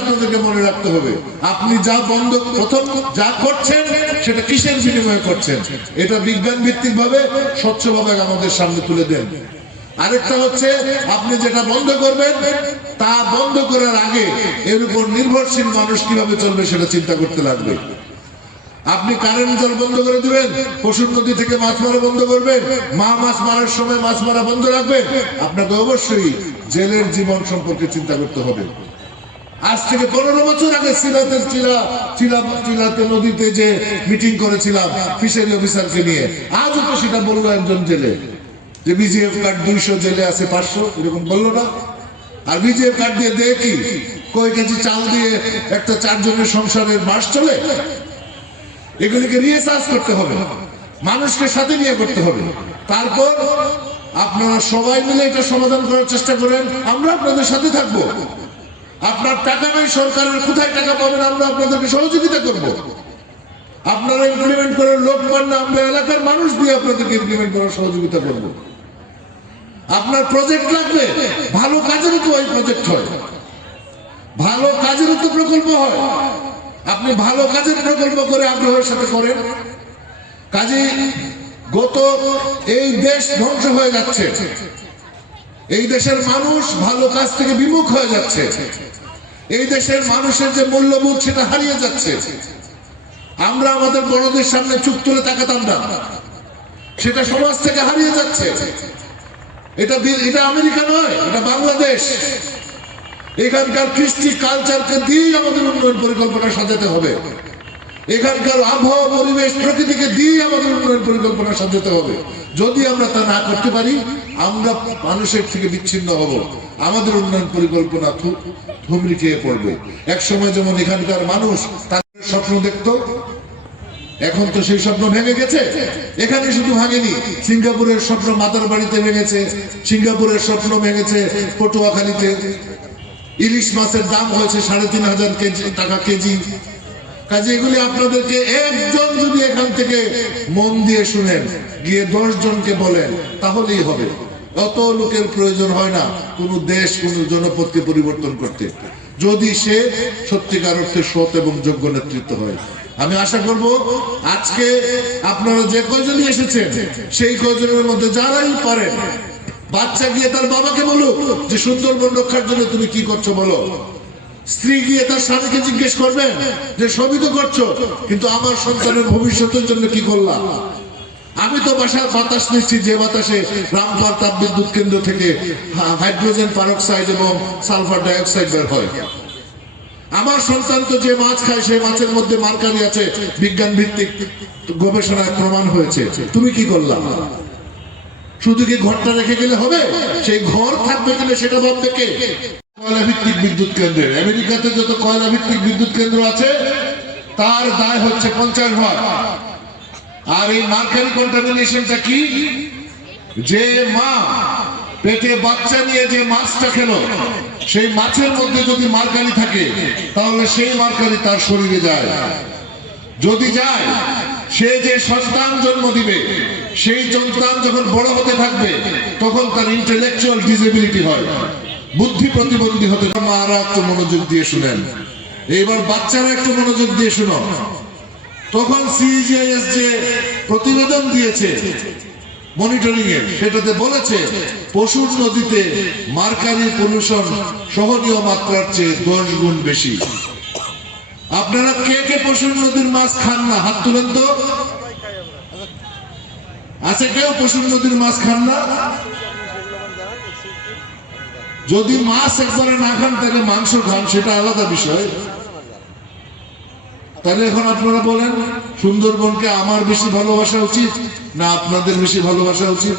আপনাদেরকে মনে রাখতে হবে, আপনি যা বন্ধ প্রথম যা করছেন সেটা কিসের বিনিময়ে করছেন, এটা বিজ্ঞান ভিত্তিক ভাবে স্বচ্ছভাবে আমাদের সামনে তুলে দেন। আরেকটা হচ্ছে আপনি যেটা বন্ধ করবেন তা বন্ধ করার আগে এর উপর নির্ভরশীল মানুষ কিভাবে চলবে সেটা চিন্তা করতে লাগবে। আপনি কারেন্ট জল বন্ধ করে দিবেন, পশুর নদী থেকে মাছ মারা বন্ধ করবেন, মাছ মারার সময় মাছ মারা বন্ধ রাখবেন, আপনাকে অবশ্যই জেলের জীবন সম্পর্কে চিন্তা করতে হবে। আজ থেকে 15 বছর আগে চিলাতে নদীতে যে মিটিং করেছিলাম ফিশারি অফিসারকে নিয়ে, আজও তো সেটা বললো একজন জেলে যে বিজিএফ কার্ড 200 জেলে আছে 500, এরকম বললো না? আর বিজিএফ কার্ড দিয়ে দেয় কি? কয় কেজি চাল দিয়ে একটা 4 জনের সংসারের মাস চলে? এগুলিকে রিসার্চ করতে হবে, মানুষকে সাথে নিয়ে করতে হবে। তারপর আপনারা সবাই মিলে এটা সমাধান করার চেষ্টা করেন, আমরা আপনাদের সাথে থাকবো। আপনার টাকা নেই, সরকারের কোথায় টাকা পাবেন, আমরা আপনাদেরকে সহযোগিতা করব। আপনারা ইমপ্লিমেন্ট করার লোক পান না, আমরা এলাকার মানুষ দিয়ে আপনাদেরকে ইমপ্লিমেন্ট করার সহযোগিতা করব। আপনার প্রজেক্ট লাগবে, ভালো কাজেরও তো ওই প্রজেক্ট হয়, ভালো কাজেরও তো প্রকল্প হয়। আপনি ভালো কাজের প্রকল্প করে আগ্রহের সাথে করেন। কাজে এই দেশ ধ্বংস হয়ে যাচ্ছে, এই দেশের মানুষ ভালো কাজ থেকে বিমুখ হয়ে যাচ্ছে, এই দেশের মানুষের যে মূল্যবোধ সেটা হারিয়ে যাচ্ছে। আমরা আমাদের বড়দের সামনে চুপ তুলে তাকাতাম না, সেটা সমাজ থেকে হারিয়ে যাচ্ছে। এটা আমেরিকা নয়, এটা বাংলাদেশ। এখানকার কৃষ্টি কালচারকে দিয়ে আমাদের উন্নয়ন পরিকল্পনা সাজাতে হবে, এখানকার আবহাওয়া পরিবেশ প্রকৃতিকে দিয়ে আমাদের উন্নয়ন পরিকল্পনা সাজাতে হবে। যদি আমরা তা না করতে পারি, আমরা মানুষের থেকে বিচ্ছিন্ন হব, আমাদের উন্নয়ন পরিকল্পনা থমরি খেয়ে পড়বে। এক সময় যেমন এখানকার মানুষ তাদের স্বপ্ন দেখতো, এখন তো সেই স্বপ্ন ভেঙে গেছে। এখানে শুধু ভাঙেনি, সিঙ্গাপুরের স্বপ্ন মাতার বাড়িতে ভেঙেছে, সিঙ্গাপুরের স্বপ্ন ভেঙেছে পটুয়াখালীতে। ইলিশ মাছের দাম হয়েছে 3,500 টাকা কেজি। কাজে এগুলি আপনাদেরকে একজন যদি এখান থেকে মন দিয়ে শুনেন, গিয়ে 10 জনকে বলেন, তাহলেই হবে। অত লোকের প্রয়োজন হয় না কোন দেশ কোন জনপদকে পরিবর্তন করতে, যদি সে সত্যিকার অর্থে সৎ এবং যোগ্য নেতৃত্ব হয়। আমি আশা করব আজকে আপনারা যে কয়জনই এসেছেন, সেই কয়জনের মধ্যে যারাই পারেন, বাচ্চা গিয়ে তার বাবাকে বলুক যে সুন্দরবন রক্ষার জন্য তুমি কি করছো বলো। স্ত্রী গিয়ে তার স্বামীকে জিজ্ঞেস করবেন যে সবই তো করছো, কিন্তু আমার সন্তানের ভবিষ্যতের জন্য কি করলাম। আমি তো বাতাস নিচ্ছি যে বাতাসে রামপাল তাপবিদ্যুৎ কেন্দ্র থেকে হাইড্রোজেন পারক্সাইড এবং সালফার ডাইঅক্সাইড বের হয়। আমার সন্তান তো যে মাছ খায় সেই মাছের মধ্যে মার্কারি আছে, বিজ্ঞান ভিত্তিক গবেষণায় প্রমাণ হয়েছে। তুমি কি করলাম? শুধু কি ঘরটা রেখে গেলে হবে? সেই ঘর থাকবে কিনা সেটা ভাববে কে? কয়লা ভিত্তিক বিদ্যুৎ কেন্দ্রের, আমেরিকাতে যত কয়লা ভিত্তিক বিদ্যুৎ কেন্দ্র আছে তার দায় হচ্ছে 50 ভাগ। আর এই মার্কারি কন্টামিনেশনটা কি? যে মা পেটে বাচ্চা নিয়ে যে মাছটা খেলো, সেই মাছের মধ্যে যদি মার্কারি থাকে তাহলে সেই মার্কারি তার শরীরে যায়। যদি যায়, সে যে সন্তান জন্ম দিবে, সেই সন্তান যখন বড় হতে থাকবে তখন তার ইন্টেলেকচুয়াল ডিসেবিলিটি হয়, বুদ্ধি প্রতিবন্ধী হতে। মারা একটু মনোযোগ দিয়ে শুনেন, এইবার বাচ্চারা একটু মনোযোগ দিয়ে শুনো। তখন সিজিআইএস যে প্রতিবেদন দিয়েছে মনিটরিং এর, সেটাতে বলেছে পশুর নদীতে মার্কারি পলিউশন সহনীয় মাত্রার চেয়ে 10 গুণ বেশি। আপনারা কে কে পশুর নদীর মাছ খান না? হাত তুলেন তো। আছে কেউ পশুর নদীর মাছ খান না? যদি মাছ একবারে না খান তাহলে মাংস খান, সেটা আলাদা বিষয়। তাহলে এখন আপনারা বলেন সুন্দরবনকে আমার বেশি ভালোবাসা উচিত না আপনাদের বেশি ভালোবাসা উচিত?